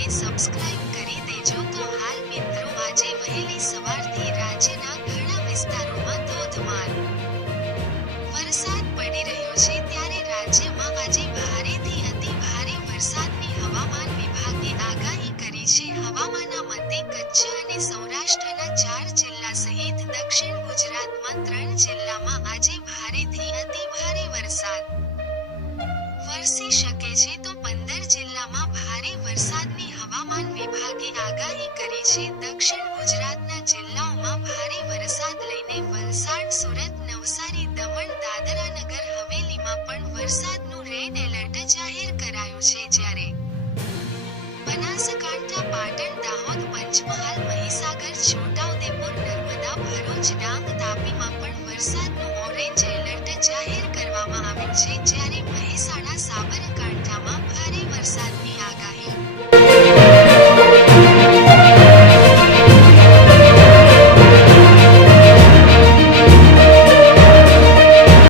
ચેનલને સબસ્ક્રાઇબ કરી દેજો. તો હાલ મિત્રો, આજે વહેલી સવારથી રાજ્યના ઘણા વિસ્તારોમાં ધોધમાર વરસાદ પડી રહ્યો છે. ત્યારે રાજ્યમાં આજે ભારેથી અતિ ભારે વરસાદની હવામાન વિભાગે આગાહી કરી છે. હવામાના મતે કચ્છ અને સૌરાષ્ટ્રના 4 જિલ્લા સહિત દક્ષિણ ગુજરાતમાં 3 જિલ્લામાં આજે ભારેથી અતિ ભારે વરસાદ વરસી શકે છે. તો 15 જિલ્લામાં ભારે વરસાદની હવામાન વિભાગે આગાહી કરી છે. દક્ષિણ ગુજરાતના જિલ્લાઓમાં ભારે વરસાદ લઈને વલસાડ, સુરત, નવસારી, દમણ, દાદરા નગર હવેલીમાં પણ વરસાદનું રેડ એલર્ટ જાહેર કરાયું છે. જ્યારે બનાસકાંઠા, પાટણ, દાહોદ, પંચમહાલ, મહીસાગર, છોટાઉદેપુર, નર્મદા, ભરૂચ, ડાંગ, તાપીમાં પણ વરસાદનું